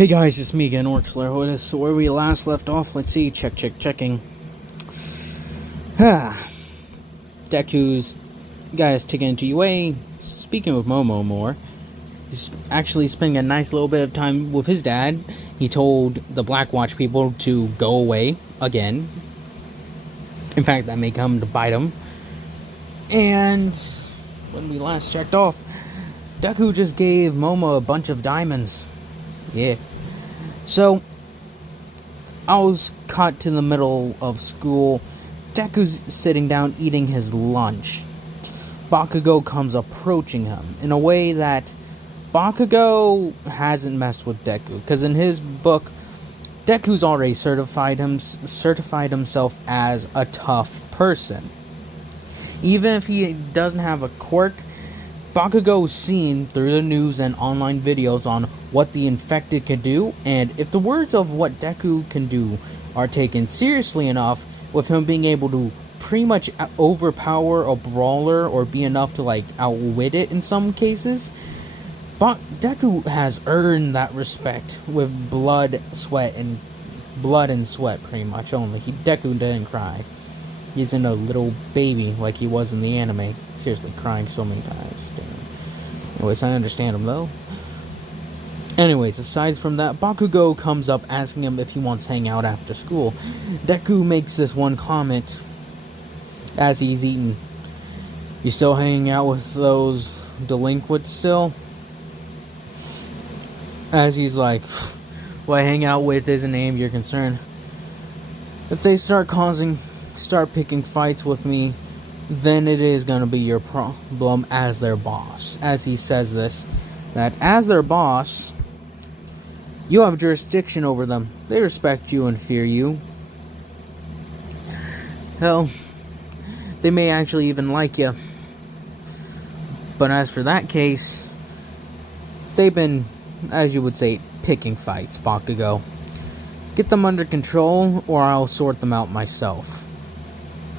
Hey guys, it's me again, Orxler. So where we last left off, let's see, checking. Deku's got his ticket into UA. Speaking of Momo more, he's actually spending a nice little bit of time with his dad. He told the Black Watch people to go away again. In fact, that may come to bite him. And when we last checked off, Deku just gave Momo a bunch of diamonds. Yeah. So, I was caught in the middle of school. Deku's sitting down eating his lunch. Bakugo comes approaching him in a way that Bakugo hasn't messed with Deku. Because in his book, Deku's already certified himself as a tough person. Even if he doesn't have a quirk, Bakugo's seen through the news and online videos on what the infected can do, and if the words of what Deku can do are taken seriously enough, with him being able to pretty much overpower a brawler or be enough to outwit it in some cases, Deku has earned that respect with blood, sweat, pretty much only. Deku didn't cry. He isn't a little baby like he was in the anime. Seriously, crying so many times. Damn. Anyways, I understand him though. Anyways, aside from that, Bakugo comes up asking him if he wants to hang out after school. Deku makes this one comment as he's eating. You still hanging out with those delinquents still? As he's like, what I hang out with isn't any of your concern. If they start picking fights with me, then it is going to be your problem as their boss. As he says this, that as their boss, you have jurisdiction over them. They respect you and fear you. Hell, they may actually even like you. But as for that case, they've been, as you would say, picking fights, Bakugo. Get them under control, or I'll sort them out myself.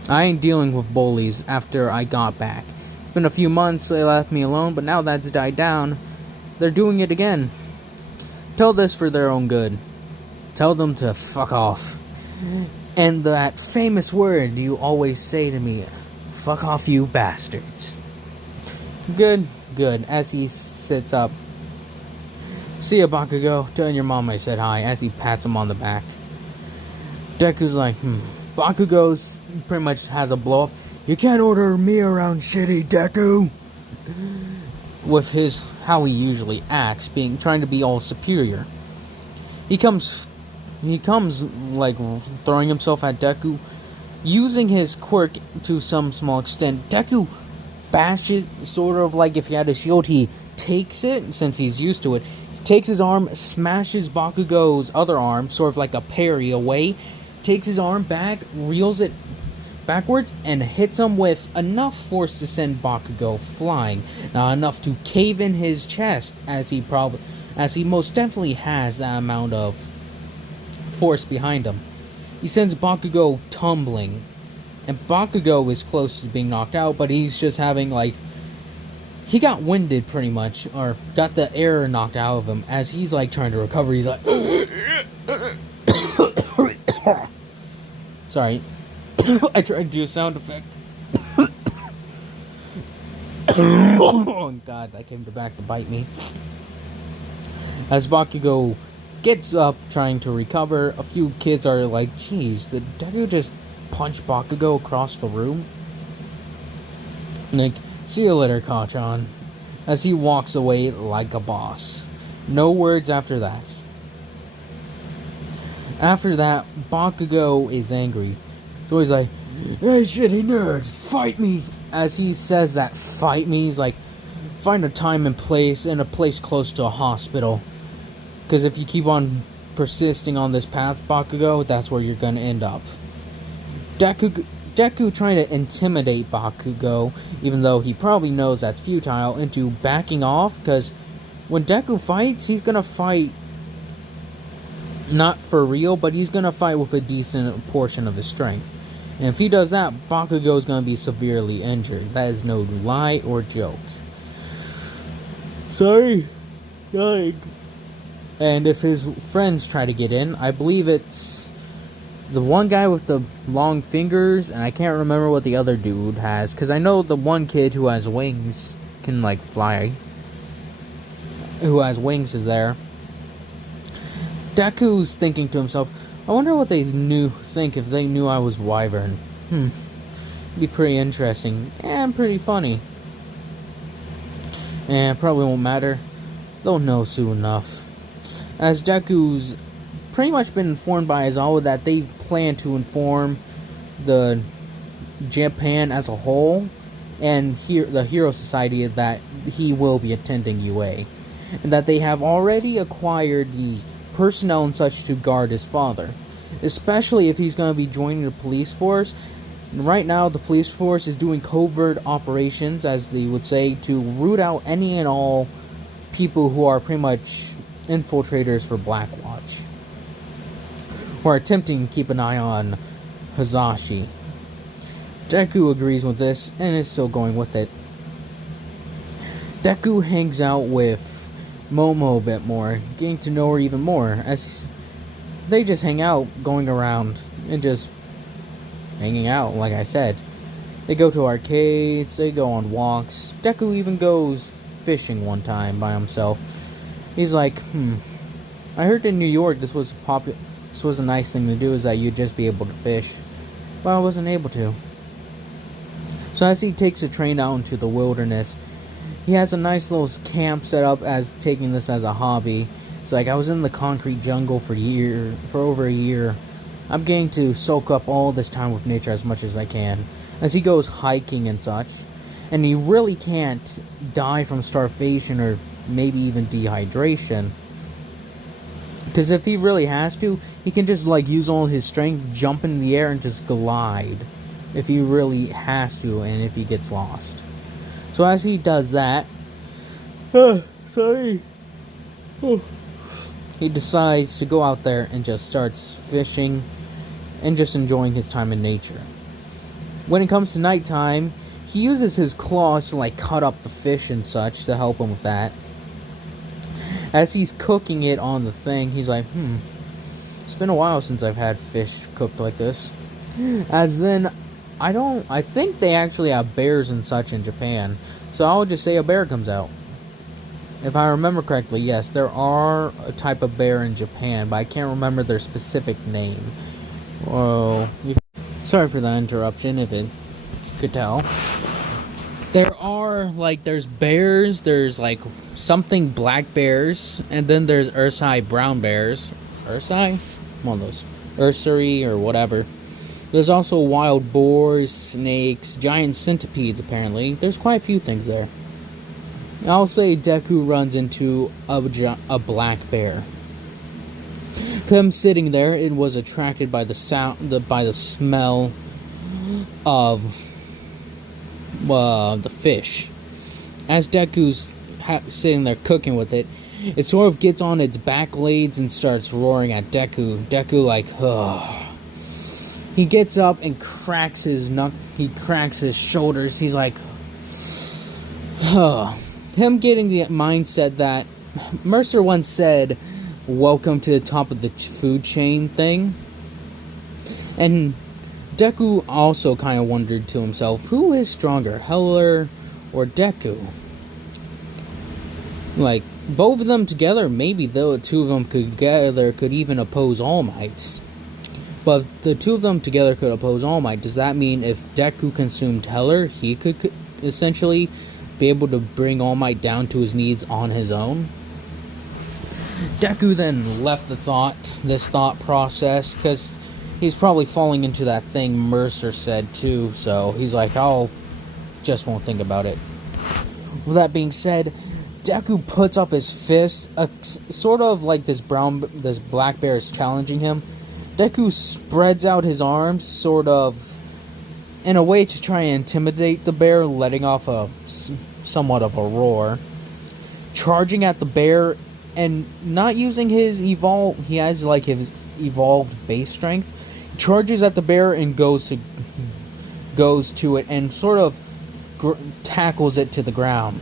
I ain't dealing with bullies after I got back. It's been a few months they left me alone, but now that's died down, they're doing it again. Tell this for their own good. Tell them to fuck off. And that famous word you always say to me, fuck off you bastards. Good. As he sits up. See ya, Bakugo. Tell your mom I said hi, as he pats him on the back. Deku's like, Bakugo's pretty much has a blow up. You can't order me around, shitty Deku. With his how he usually acts, trying to be all superior. He comes like throwing himself at Deku, using his quirk to some small extent. Deku bashes, sort of like if he had a shield, he takes it since he's used to it. Takes his arm, smashes Bakugo's other arm, sort of like a parry away. Takes his arm back, reels it backwards, and hits him with enough force to send Bakugo flying. Not enough to cave in his chest, as he most definitely has that amount of force behind him. He sends Bakugo tumbling, and Bakugo is close to being knocked out, but he's just having he got winded pretty much, or got the air knocked out of him, as he's trying to recover. He's like sorry. I tried to do a sound effect. Oh god, that came back to bite me. As Bakugo gets up trying to recover, a few kids are like, geez, did Deku just punch Bakugo across the room? See you later, Kachan. As he walks away like a boss. No words after that. After that, Bakugo is angry. So he's like, hey shitty nerd, fight me! As he says that, fight me, he's like, find a time and place, in a place close to a hospital. Because if you keep on persisting on this path, Bakugo, that's where you're gonna end up. Deku trying to intimidate Bakugo, even though he probably knows that's futile, into backing off, because when Deku fights, he's gonna fight not for real, but he's gonna fight with a decent portion of his strength. And if he does that, Bakugo's gonna be severely injured. That is no lie or joke. Sorry. And if his friends try to get in, I believe it's the one guy with the long fingers, and I can't remember what the other dude has, because I know the one kid who has wings can, like, fly. Who has wings is there. Deku's thinking to himself, I wonder what they think if they knew I was Wyvern. Be pretty interesting, and pretty funny. And probably won't matter. They'll know soon enough. As Deku's pretty much been informed by Aizawa that they plan to inform the Japan as a whole and the Hero Society that he will be attending UA, and that they have already acquired the personnel and such to guard his father, especially if he's going to be joining the police force. Right now, the police force is doing covert operations, as they would say, to root out any and all people who are pretty much infiltrators for Blackwatch, who are attempting to keep an eye on Hazashi. Deku agrees with this and is still going with it. Deku hangs out with Momo a bit more, getting to know her even more, as they just hang out, going around and just hanging out, like I said. They go to arcades, they go on walks. Deku even goes fishing one time by himself. He's like, I heard in New York this was a nice thing to do, is that you'd just be able to fish. But I wasn't able to. So as he takes a train out into the wilderness, he has a nice little camp set up as taking this as a hobby. It's like, I was in the concrete jungle for over a year. I'm getting to soak up all this time with nature as much as I can. As he goes hiking and such. And he really can't die from starvation or maybe even dehydration. Because if he really has to, he can just like use all his strength, jump in the air and just glide. If he really has to and if he gets lost. So as he does that, he decides to go out there and just starts fishing and just enjoying his time in nature. When it comes to nighttime, he uses his claws to like cut up the fish and such to help him with that. As he's cooking it on the thing, he's like, it's been a while since I've had fish cooked like this. As then, I think they actually have bears and such in Japan. So I would just say a bear comes out. If I remember correctly, yes, there are a type of bear in Japan, but I can't remember their specific name. Whoa. Sorry for the interruption, if it could tell. There are, like, there's bears, there's, like, something black bears, and then there's Ursai brown bears. Ursai? One of those. Ursary or whatever. There's also wild boars, snakes, giant centipedes, apparently. There's quite a few things there. I'll say Deku runs into a black bear. Him sitting there, it was attracted by the smell of the fish. As Deku's sitting there cooking with it, it sort of gets on its back legs and starts roaring at Deku. Deku like, ugh. He gets up and cracks his shoulders. He's like, ugh. Him getting the mindset that Mercer once said, welcome to the top of the food chain thing. And Deku also kind of wondered to himself, who is stronger, Heller or Deku? Like, both of them together, maybe the two of them together could even oppose All Might. But if the two of them together could oppose All Might, does that mean if Deku consumed Heller, he could essentially be able to bring All Might down to his knees on his own? Deku then left this thought process, because he's probably falling into that thing Mercer said too, so he's like, just won't think about it. With that being said, Deku puts up his fist, sort of like this black bear is challenging him. Deku spreads out his arms, sort of in a way to try and intimidate the bear, letting off somewhat of a roar. Charging at the bear, and not using his he has like his evolved base strength. Charges at the bear and goes to it and sort of tackles it to the ground.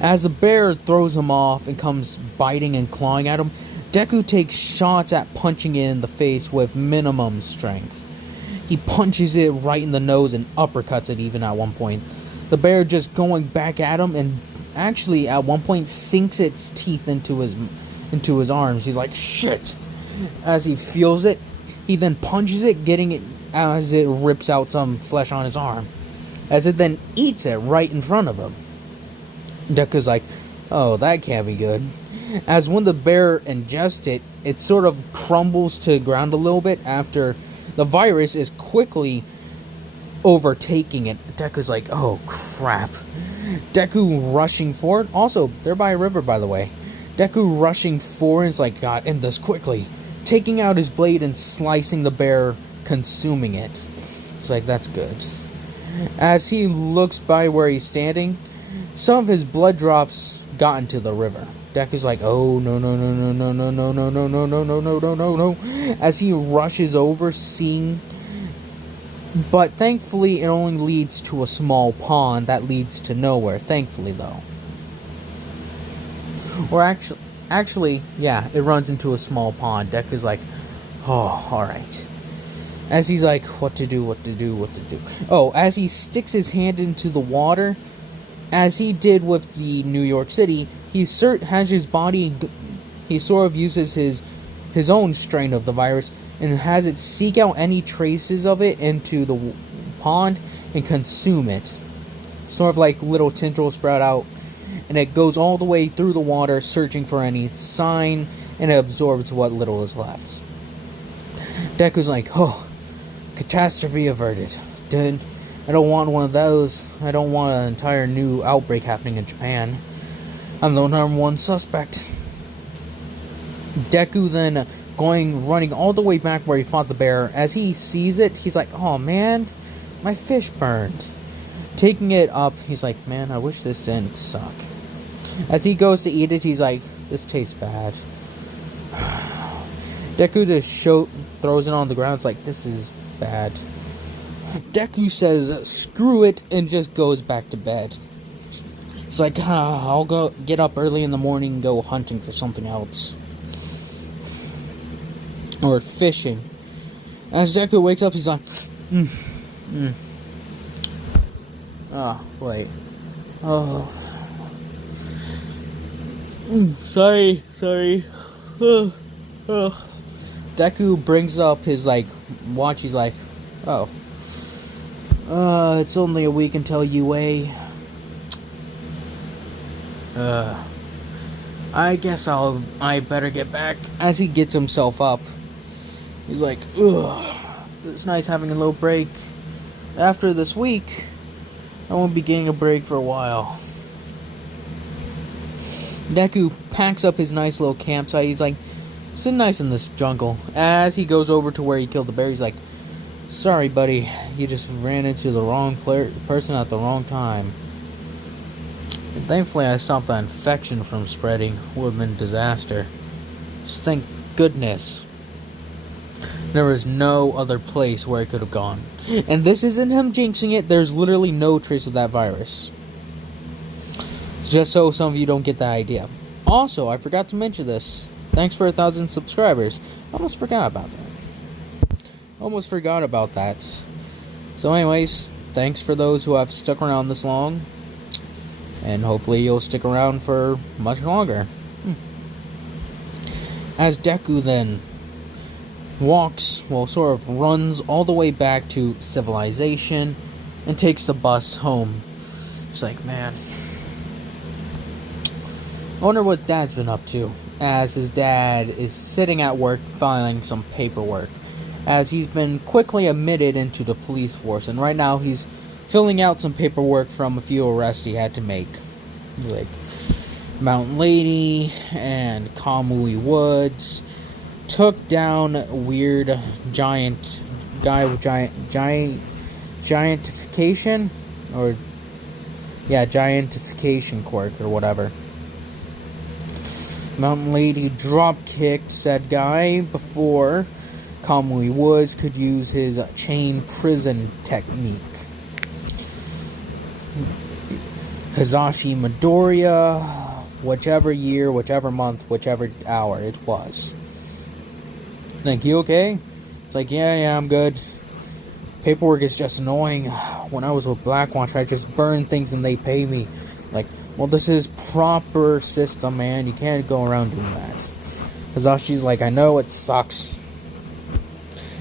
As the bear throws him off and comes biting and clawing at him, Deku takes shots at punching it in the face with minimum strength. He punches it right in the nose and uppercuts it even at one point. The bear just going back at him and actually at one point sinks its teeth into his arms. He's like, shit! As he feels it, he then punches it, getting it as it rips out some flesh on his arm. As it then eats it right in front of him. Deku's like, oh, that can't be good. As when the bear ingests it, it sort of crumbles to the ground a little bit after the virus is quickly overtaking it. Deku's like, oh crap. Deku rushing forward. Also, they're by a river, by the way. Deku rushing forward is like, God, end this quickly. Taking out his blade and slicing the bear, consuming it. It's like, that's good. As he looks by where he's standing, some of his blood drops got into the river. Deku's like, oh, no, no, no, no, no, no, no, no, no, no, no, no, no, no, no, no, as he rushes over, seeing, but thankfully it only leads to a small pond that leads to nowhere, thankfully, though. Or actually, yeah, it runs into a small pond. Deku's like, oh, alright. As he's like, what to do. Oh, as he sticks his hand into the water, as he did with the New York City, he has his body, he sort of uses his own strain of the virus and has it seek out any traces of it into the pond and consume it. Sort of like little tendrils sprout out, and it goes all the way through the water searching for any sign, and it absorbs what little is left. Deku's like, oh, catastrophe averted. I don't want one of those. I don't want an entire new outbreak happening in Japan. I'm the number one suspect. Deku then running all the way back where he fought the bear. As he sees it, he's like, oh man, my fish burned. Taking it up, he's like, man, I wish this didn't suck. As he goes to eat it, he's like, this tastes bad. Deku just throws it on the ground. It's like, this is bad. Deku says, screw it, and just goes back to bed. It's like, I'll go get up early in the morning and go hunting for something else. Or fishing. As Deku wakes up, he's like, Oh, wait. Oh. Sorry. Deku brings up his, watch. He's like, oh. It's only a week until UA. I guess I better get back. As he gets himself up, he's like, ugh, it's nice having a little break. After this week, I won't be getting a break for a while. Deku packs up his nice little campsite. He's like, it's been nice in this jungle. As he goes over to where he killed the bear, he's like, sorry, buddy, you just ran into the wrong person at the wrong time. And thankfully, I stopped the infection from spreading. Would have been a disaster. Just thank goodness there was no other place where it could have gone. And this isn't him jinxing it. There's literally no trace of that virus. Just so some of you don't get the idea. Also, I forgot to mention this. Thanks for 1,000 subscribers. I almost forgot about that. So anyways, thanks for those who have stuck around this long. And hopefully you'll stick around for much longer. As Deku then sort of runs all the way back to civilization and takes the bus home. It's like, man, I wonder what Dad's been up to. As his dad is sitting at work filing some paperwork. As he's been quickly admitted into the police force. And right now he's filling out some paperwork from a few arrests he had to make. Like Mountain Lady and Kamui Woods. Took down weird giant guy with giantification, or yeah, giantification quirk or whatever. Mountain Lady drop kicked said guy before Kamui Woods could use his chain prison technique. Hisashi Midoriya, whichever year, whichever month, whichever hour it was. Like, you okay? It's like, yeah, I'm good. Paperwork is just annoying. When I was with Blackwatch, I just burn things and they pay me. Like, well, this is proper system, man. You can't go around doing that. Hisashi's like, I know it sucks.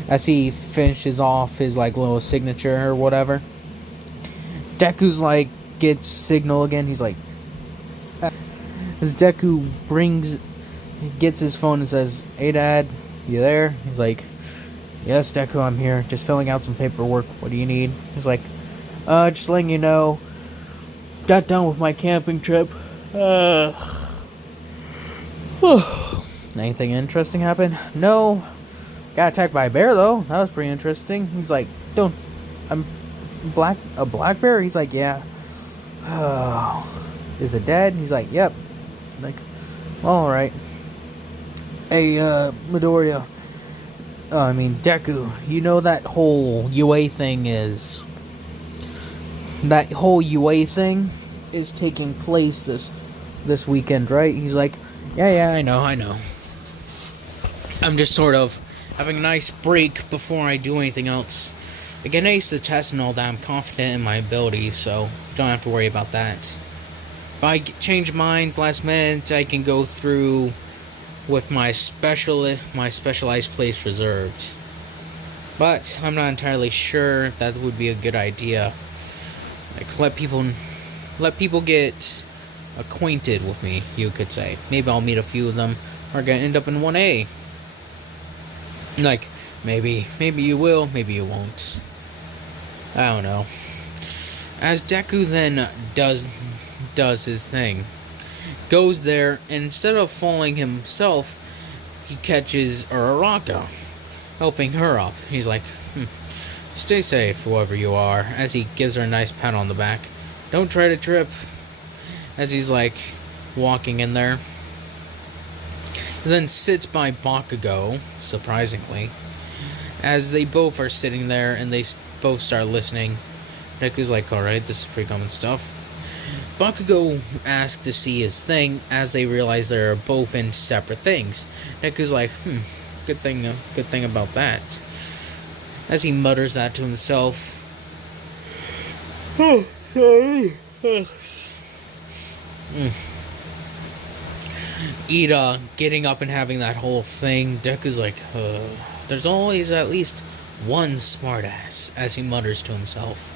As he finishes off his, like, little signature or whatever, Deku's like, gets signal again. He's like, as Deku gets his phone and says, "Hey Dad, you there?" He's like, "Yes Deku, I'm here, just filling out some paperwork. What do you need?" He's like, just letting you know, got done with my camping trip. Anything interesting happen? No. Got attacked by a bear though. That was pretty interesting. He's like, I'm a black bear? He's like, yeah. Is it dead? He's like, yep. Like, alright. Hey, Midoriya. Deku, you know that whole UA thing is... That whole UA thing is taking place this weekend, right? He's like, yeah, I know. I'm just sort of having a nice break before I do anything else. I get ace the test and all that. I'm confident in my abilities, so don't have to worry about that. If I change minds last minute, I can go through with my specialized place reserved. But I'm not entirely sure if that would be a good idea. Like, let people get acquainted with me, you could say. Maybe I'll meet a few of them, or gonna end up in 1A. Like, maybe you will, maybe you won't. I don't know. As Deku then does his thing, goes there, and instead of falling himself, he catches Uraraka, helping her up. He's like, stay safe, whoever you are, as he gives her a nice pat on the back. Don't try to trip, as he's like walking in there. He then sits by Bakugo, surprisingly, as they both are sitting there and they both start listening. Deku's like, alright, this is pretty common stuff. Bakugo asks to see his thing, as they realize they're both in separate things. Deku's like, good thing about that. As he mutters that to himself. Oh, sorry. Ida getting up and having that whole thing. Deku's like, there's always at least one smartass, as he mutters to himself.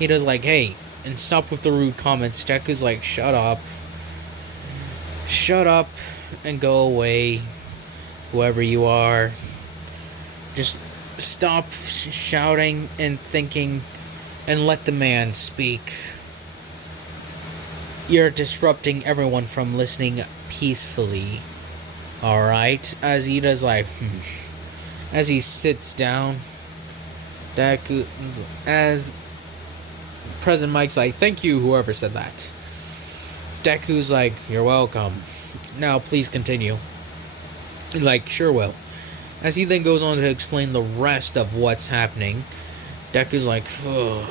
Ida's like, hey, and stop with the rude comments. Deku's like, shut up and go away, whoever you are. Just stop shouting and thinking and let the man speak. You're disrupting everyone from listening peacefully. Alright? As Ida's like, As he sits down, Deku, as President Mike's like, thank you, whoever said that. Deku's like, you're welcome. Now, please continue. Like, sure will. As he then goes on to explain the rest of what's happening, Deku's like, ugh.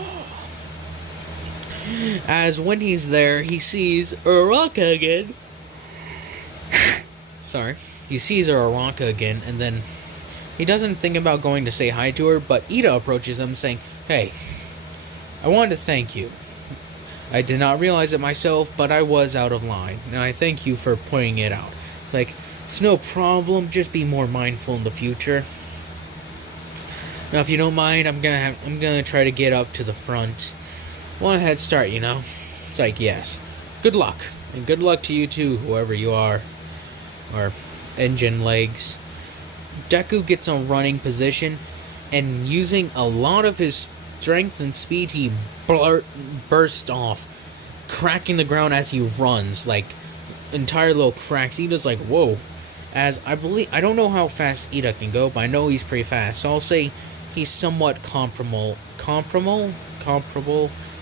As when he's there, he sees Uraraka again. Sorry. He sees Uraraka again, and then he doesn't think about going to say hi to her, but Ida approaches him saying, hey, I wanted to thank you. I did not realize it myself, but I was out of line, and I thank you for pointing it out. It's like, it's no problem, just be more mindful in the future. Now, if you don't mind, I'm gonna try to get up to the front. Want a head start, you know? It's like, yes. Good luck. And good luck to you too, whoever you are. Or engine legs. Deku gets a running position, and using a lot of his strength and speed, he bursts off, cracking the ground as he runs, like entire little cracks. Ida's like, whoa. As I don't know how fast Ida can go, but I know he's pretty fast, so I'll say he's somewhat comparable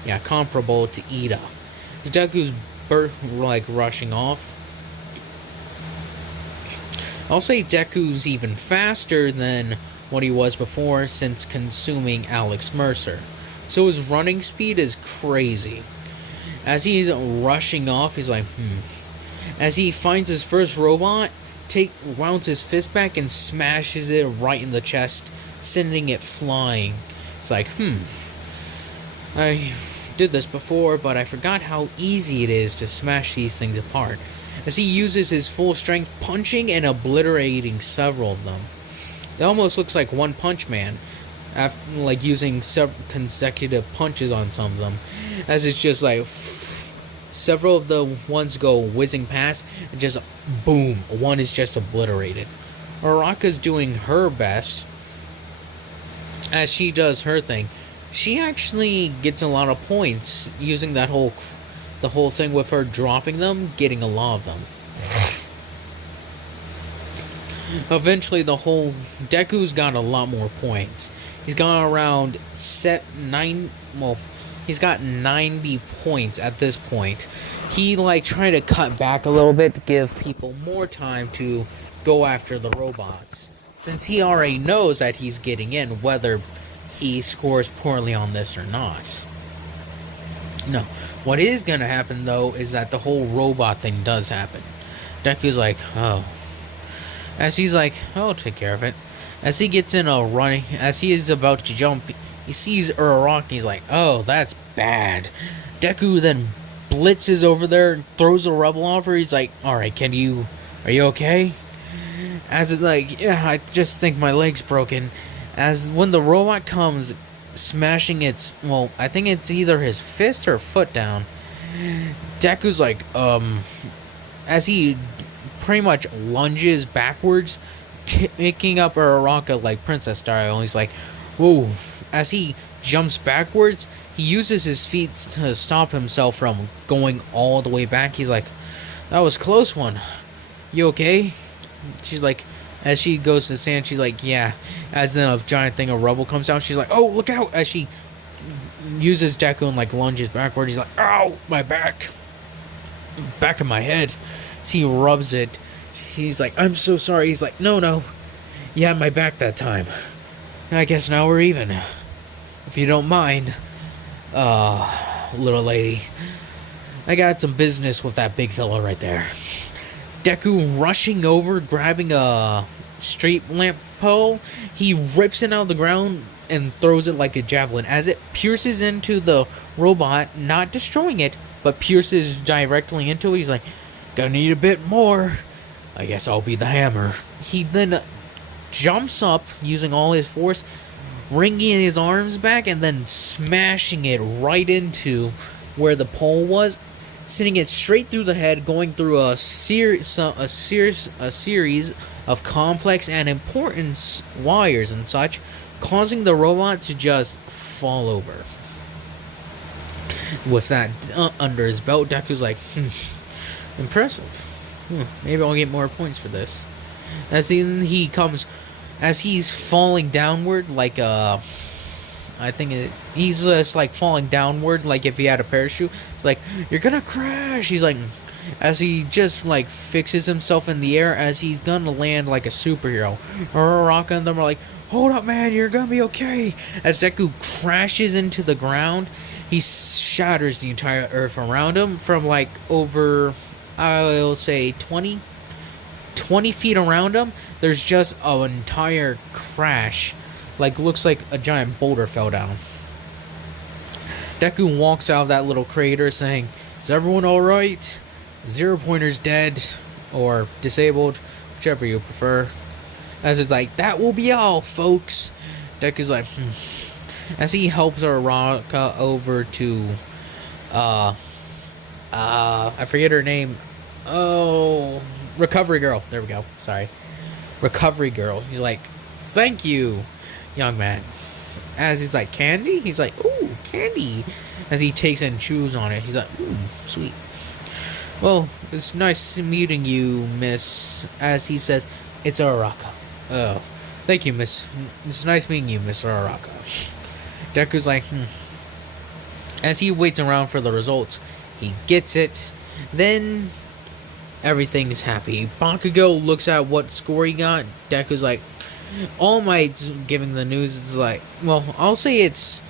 to Ida. As Deku's rushing off, I'll say Deku's even faster than what he was before, since consuming Alex Mercer. So his running speed is crazy. As he's rushing off, he's like, As he finds his first robot, rounds his fist back and smashes it right in the chest, sending it flying. It's like, I did this before, but I forgot how easy it is to smash these things apart. As he uses his full strength, punching and obliterating several of them. It almost looks like One Punch Man, like using consecutive punches on some of them. As it's just like, several of the ones go whizzing past, and just boom, one is just obliterated. Araka's doing her best as she does her thing. She actually gets a lot of points using the whole thing with her dropping them, getting a lot of them. Eventually, the whole Deku's got a lot more points. He's got around he's got 90 points at this point. He tried to cut back a little bit to give people more time to go after the robots, since he already knows that he's getting in, whether he scores poorly on this or not. No, what is gonna happen though is that the whole robot thing does happen. Deku's like, oh. As he's like, I'll take care of it. As he gets in a running, as he is about to jump, he sees Uraraka. He's like, oh, that's bad. Deku then blitzes over there and throws a rebel off her. He's like, alright, are you okay? As it's like, yeah, I just think my leg's broken. As when the robot comes smashing I think it's either his fist or foot down, Deku's like, as he pretty much lunges backwards, picking up Uraraka like princess style. He's like, whoa. As he jumps backwards, he uses his feet to stop himself from going all the way back. He's like, that was a close one. You okay? She's like, as she goes to the sand, she's like, yeah. As then a giant thing of rubble comes down, she's like, oh, look out. As she uses Deku and lunges backwards, he's like, ow, my back of my head. As he rubs it, he's like, I'm so sorry. He's like, no, you had my back that time. I guess now we're even. If you don't mind, little lady. I got some business with that big fella right there. Deku rushing over, grabbing a street lamp pole. He rips it out of the ground and throws it like a javelin. As it pierces into the robot, not destroying it, but pierces directly into it. He's like, gonna need a bit more. I guess I'll be the hammer. He then jumps up using all his force, wringing his arms back and then smashing it right into where the pole was, sending it straight through the head, going through a series of complex and important wires and such, causing the robot to just fall over. With that under his belt, Deku's like, impressive. Maybe I'll get more points for this. As he's falling downward, he's just falling downward, like if he had a parachute. It's like, you're gonna crash. He's like, as he just fixes himself in the air, as he's gonna land like a superhero. Uraraka and them are like, hold up, man, you're gonna be okay. As Deku crashes into the ground, he shatters the entire earth around him from over, I'll say 20 feet around him. There's just an entire crash, looks like a giant boulder fell down. Deku walks out of that little crater saying, is everyone alright? Zero Pointer's dead or disabled, whichever you prefer. As it's like, that will be all, folks. Deku's like, As he helps Uraraka over to I forget her name. Oh, Recovery Girl. There we go. Sorry. Recovery Girl. He's like, thank you, young man. As he's like, candy? He's like, ooh, candy. As he takes and chews on it, he's like, ooh, sweet. Well, it's nice meeting you, miss. As he says, it's Uraraka. Oh, thank you, miss. It's nice meeting you, Miss Uraraka. Deku's like, As he waits around for the results, he gets it. Then everything's happy. Bakugo looks at what score he got. Deku's like, All Might's giving the news. It's like, well, I'll say it's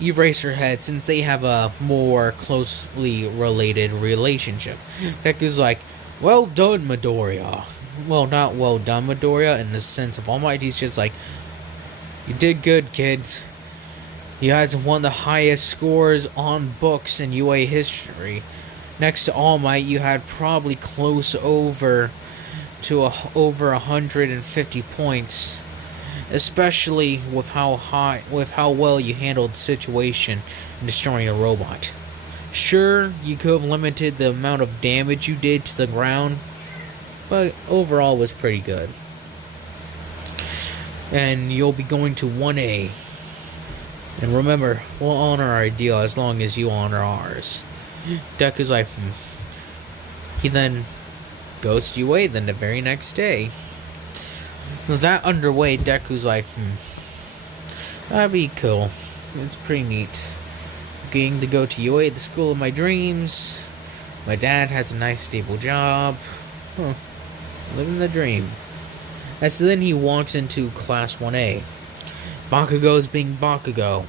Eraserhead, since they have a more closely related relationship. Deku's like, well done, Midoriya. Well, not well done, Midoriya, in the sense of All Might. He's just like, you did good, kids. You had one of the highest scores on books in UA history. Next to All Might, you had probably close over to over 150 points, especially with how well you handled the situation in destroying a robot. Sure, you could have limited the amount of damage you did to the ground, but overall was pretty good. And you'll be going to 1A. And remember, we'll honor our deal as long as you honor ours. Deku's like, He then goes to UA then the very next day. With that underway, Deku's like, that'd be cool. It's pretty neat. Getting to go to UA, the school of my dreams. My dad has a nice stable job. Living the dream. As then he walks into Class 1A. Bakugo is being Bakugo.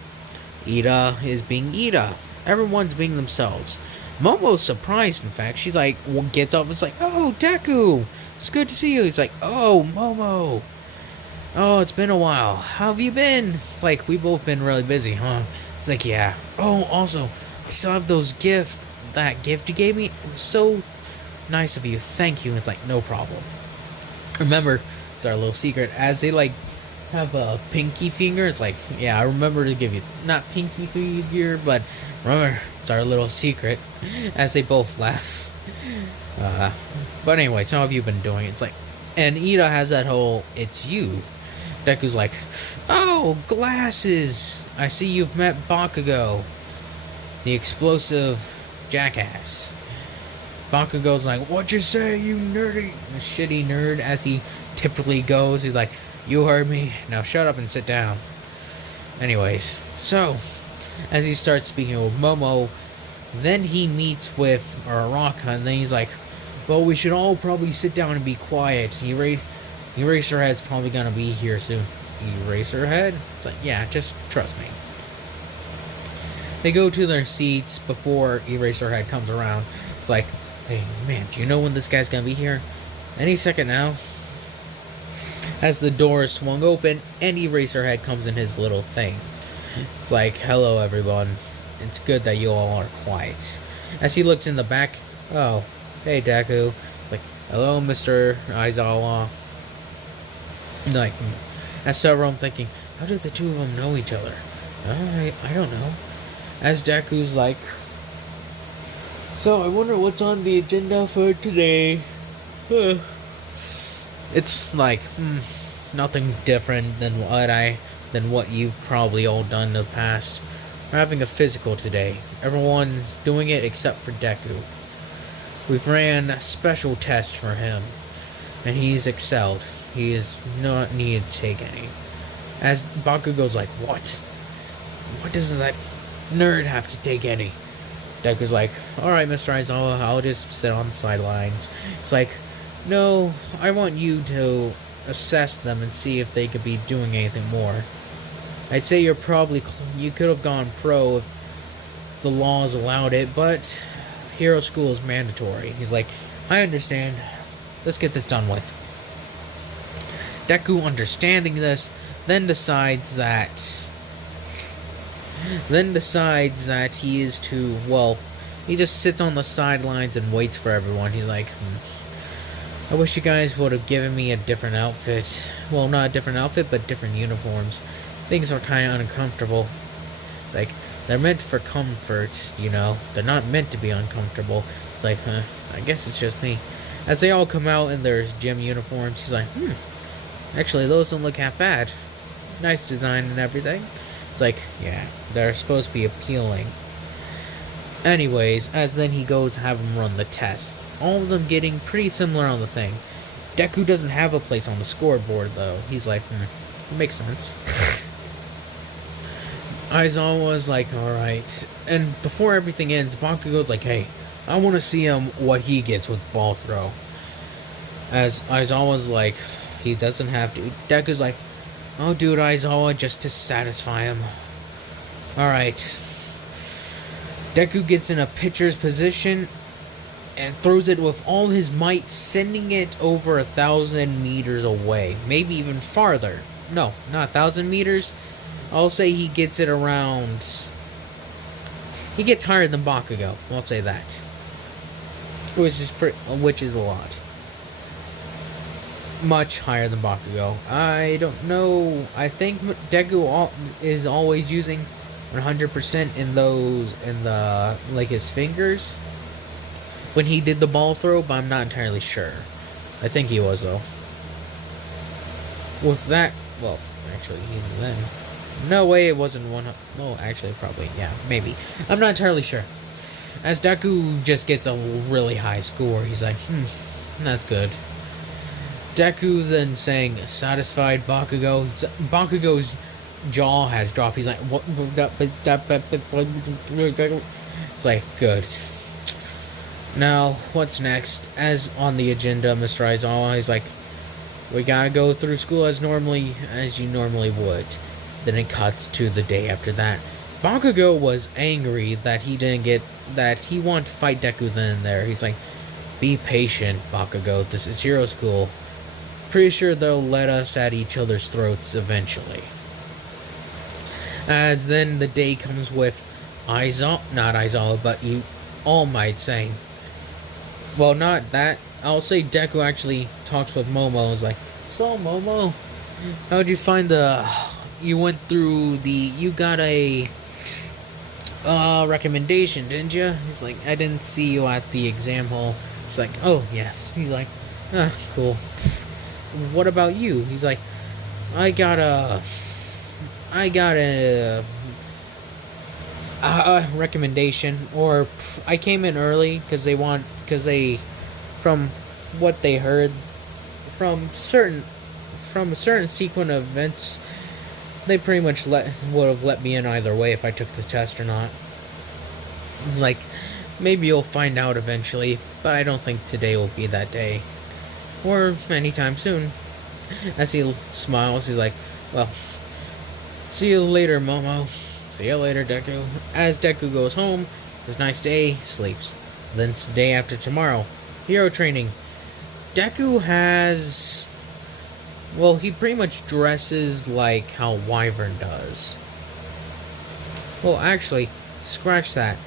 Ida is being Ida. Everyone's being themselves. Momo's surprised, in fact. She's like, gets up and is like, oh, Deku! It's good to see you. He's like, oh, Momo! Oh, it's been a while. How have you been? It's like, we've both been really busy, huh? It's like, yeah. Oh, also, I still have that gift you gave me. It was so nice of you. Thank you. And it's like, no problem. Remember, it's our little secret. As they, like, have a pinky finger, it's like, yeah, I remember to give you, not pinky finger, but remember, it's our little secret. As they both laugh. But anyway, so how have you been doing? It's like, and Ida has that whole, it's you. Deku's like, oh, glasses! I see you've met Bakugo, the explosive jackass. Bakugo's like, what you say, you nerdy, shitty nerd, as he typically goes. He's like, you heard me, now shut up and sit down. Anyways, so, as he starts speaking with Momo, then he meets with Araka, and then he's like, well, we should all probably sit down and be quiet. Eraserhead's probably gonna be here soon. Eraserhead? It's like, yeah, just trust me. They go to their seats before Eraserhead comes around. It's like, hey, man, do you know when this guy's gonna be here? Any second now. As the door is swung open, and Eraserhead comes in his little thing. It's like, hello, everyone. It's good that you all are quiet. As he looks in the back, oh, hey, Deku. Like, hello, Mr. Aizawa. Like, as several, I'm thinking, how do the two of them know each other? I don't know. As Deku's like, so I wonder what's on the agenda for today. It's like, nothing different than what you've probably all done in the past. We're having a physical today. Everyone's doing it except for Deku. We've ran a special test for him, and he's excelled. He is not needed to take any. As Bakugo's like, what? What does that nerd have to take any? Deku's like, alright, Mr. Aizawa, I'll just sit on the sidelines. It's like, no, I want you to assess them and see if they could be doing anything more. I'd say you could have gone pro if the laws allowed it, but Hero School is mandatory. He's like, I understand. Let's get this done with. Deku, understanding this, then decides that he is to, well, he just sits on the sidelines and waits for everyone. He's like, I wish you guys would have given me a different outfit. Well, not a different outfit, but different uniforms. Things are kind of uncomfortable. Like, they're meant for comfort, you know. They're not meant to be uncomfortable. It's like, I guess it's just me. As they all come out in their gym uniforms, he's like, actually, those don't look half bad. Nice design and everything. It's like, yeah, they're supposed to be appealing. Anyways, as then he goes to have him run the test. All of them getting pretty similar on the thing. Deku doesn't have a place on the scoreboard, though. He's like, it makes sense. Aizawa's like, alright. And before everything ends, Bakugo's like, hey, I want to see him what he gets with ball throw. As Aizawa's like, he doesn't have to. Deku's like, I'll do it, Aizawa, just to satisfy him. Alright. Deku gets in a pitcher's position and throws it with all his might, sending it over 1,000 meters away. Maybe even farther. No, not 1,000 meters. I'll say he gets it around... He gets higher than Bakugo. I'll say that. Which is a lot. Much higher than Bakugo. I don't know. I think Deku is always using 100% in the like his fingers when he did the ball throw, but I'm not entirely sure. I think he was though. With that, well, actually even then, no way it wasn't one. No, actually probably yeah, maybe. I'm not entirely sure. As Deku just gets a really high score, he's like, that's good. Deku then saying, satisfied Bakugo. Bakugo's jaw has dropped. He's like, what? It's like, good. Now, what's next? As on the agenda, Mr. Aizawa, he's like, we gotta go through school as you normally would. Then it cuts to the day after that. Bakugo was angry that he wanted to fight Deku then and there. He's like, be patient, Bakugo. This is hero school. Pretty sure they'll let us at each other's throats eventually. As then the day comes with not Aizawa, but All Might saying, well, not that. I'll say Deku actually talks with Momo. Is like, so Momo, how'd you find you went through you got a recommendation, didn't you? He's like, I didn't see you at the exam hall. He's like, oh yes. He's like, cool. What about you? He's like, I got a recommendation, or I came in early because from what they heard from a certain sequence of events, they pretty much would have let me in either way if I took the test or not. Like, maybe you'll find out eventually, but I don't think today will be that day. Or anytime soon. As he smiles, he's like, well, see you later, Momo. See you later, Deku. As Deku goes home, it's a nice day, sleeps. Then it's the day after tomorrow. Hero training. Deku has... Well, he pretty much dresses like how Wyvern does. Well, actually, scratch that.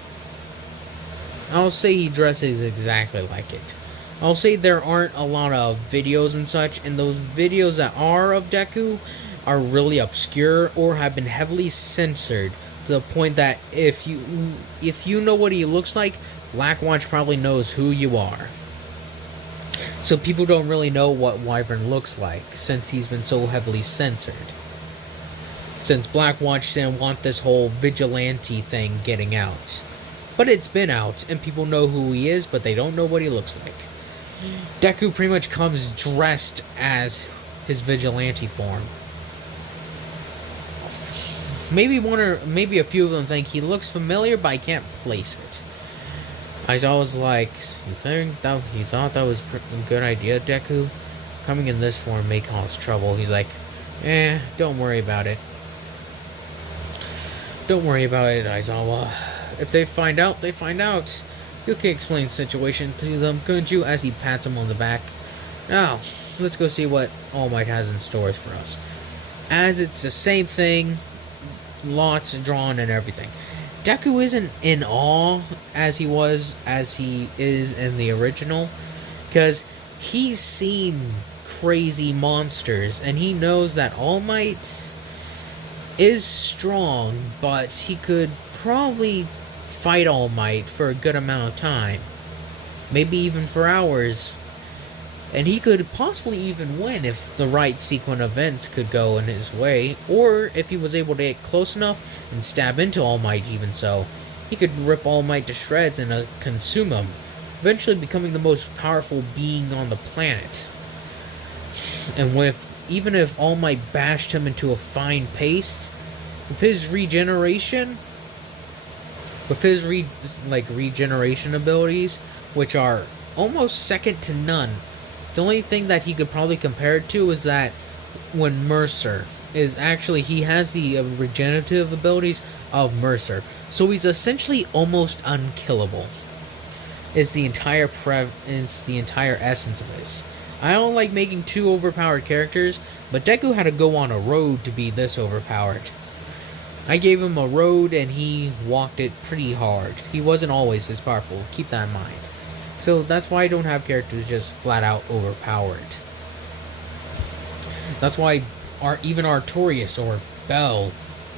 I'll say he dresses exactly like it. I'll say there aren't a lot of videos and such, and those videos that are of Deku are really obscure or have been heavily censored to the point that if you know what he looks like, Blackwatch probably knows who you are. So people don't really know what Wyvern looks like since he's been so heavily censored. Since Blackwatch didn't want this whole vigilante thing getting out. But it's been out, and people know who he is, but they don't know what he looks like. Deku pretty much comes dressed as his vigilante form. Maybe a few of them think he looks familiar, but I can't place it. Aizawa was like, you thought that was a good idea, Deku? Coming in this form may cause trouble. He's like, don't worry about it. Don't worry about it, Aizawa. If they find out, they find out. You can explain the situation to them, couldn't you? As he pats him on the back. Now, let's go see what All Might has in store for us. As it's the same thing, lots drawn and everything. Deku isn't in awe as he is in the original, because he's seen crazy monsters, and he knows that All Might is strong, but he could probably fight All Might for a good amount of time, maybe even for hours, and he could possibly even win if the right sequence of events could go in his way, or if he was able to get close enough and stab into All Might. Even so, he could rip All Might to shreds and consume him, eventually becoming the most powerful being on the planet. And even if All Might bashed him into a fine paste, with his regeneration abilities, which are almost second to none. The only thing that he could probably compare it to is that when Mercer is actually, he has the regenerative abilities of Mercer, so he's essentially almost unkillable. It's the entire it's the entire essence of this. I don't like making too overpowered characters, but Deku had to go on a road to be this overpowered. I gave him a road and he walked it pretty hard. He wasn't always this powerful, keep that in mind. So that's why I don't have characters just flat out overpowered. That's why even Artorias or Bell,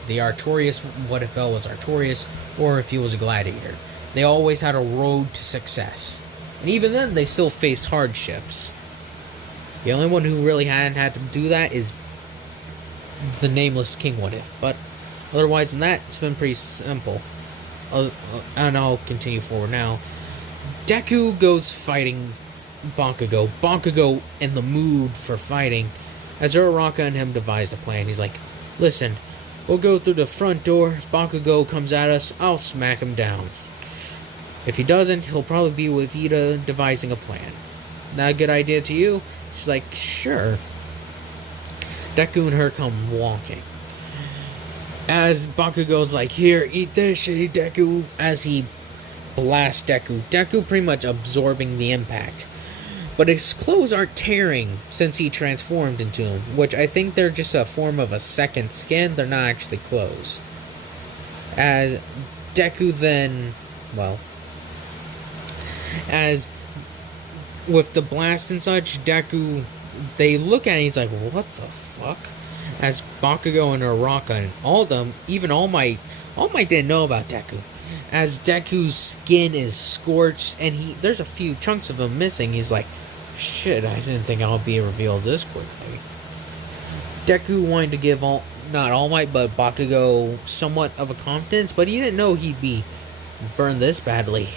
the Artorias, what if Bell was Artorias, or if he was a gladiator, they always had a road to success. And even then, they still faced hardships. The only one who really hadn't had to do that is the nameless King What If. But otherwise than that, it's been pretty simple. And I'll continue forward now. Deku goes fighting Bakugo. Bakugo in the mood for fighting, as Uraraka and him devised a plan. He's like, listen, we'll go through the front door. Bakugo comes at us, I'll smack him down. If he doesn't, he'll probably be with Ida devising a plan. That a good idea to you? She's like, sure. Deku and her come walking. As Bakugo's like, here, eat this shitty Deku, as he blasts Deku. Deku pretty much absorbing the impact. But his clothes aren't tearing since he transformed into him, which I think they're just a form of a second skin. They're not actually clothes. As Deku then, well, as with the blast and such, Deku, they look at it, he's like, what the fuck? As Bakugo and Uraraka and all of them, even All Might didn't know about Deku. As Deku's skin is scorched, and there's a few chunks of him missing, he's like, shit, I didn't think I'll be revealed this quickly. Deku wanted to give not All Might, but Bakugo somewhat of a confidence, but he didn't know he'd be burned this badly.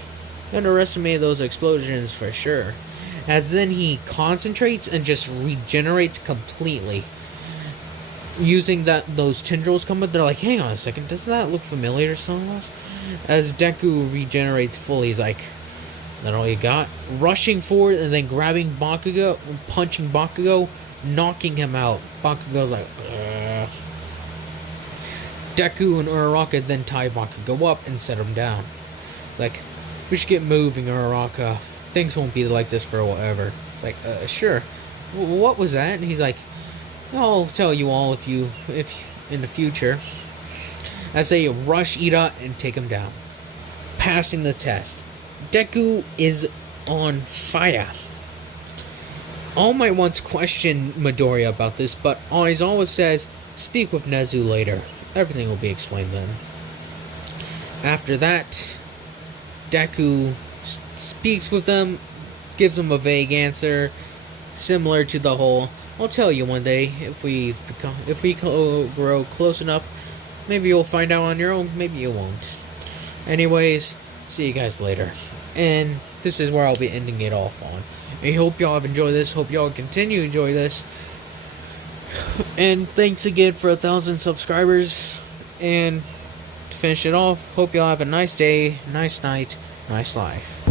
He underestimated those explosions for sure. As then he concentrates and just regenerates completely. Using those tendrils come up, they're like, hang on a second, doesn't that look familiar to some of us? As Deku regenerates fully, he's like, that all you got? Rushing forward and then grabbing Bakugo, punching Bakugo, knocking him out. Bakugo's like, ugh. Deku and Uraraka then tie Bakugo up and set him down. Like, we should get moving, Uraraka. Things won't be like this forever. Like, sure. What was that? And he's like, I'll tell you all if in the future. As they rush Ida and take him down. Passing the test. Deku is on fire. All Might once questioned Midoriya about this, but he always says, speak with Nezu later. Everything will be explained then. After that, Deku speaks with them, gives them a vague answer, similar to the whole, I'll tell you one day, if we grow close enough, maybe you'll find out on your own, maybe you won't. Anyways, see you guys later. And this is where I'll be ending it off on. I hope y'all have enjoyed this, hope y'all continue to enjoy this. And thanks again for 1,000 subscribers. And to finish it off, hope y'all have a nice day, nice night, nice life.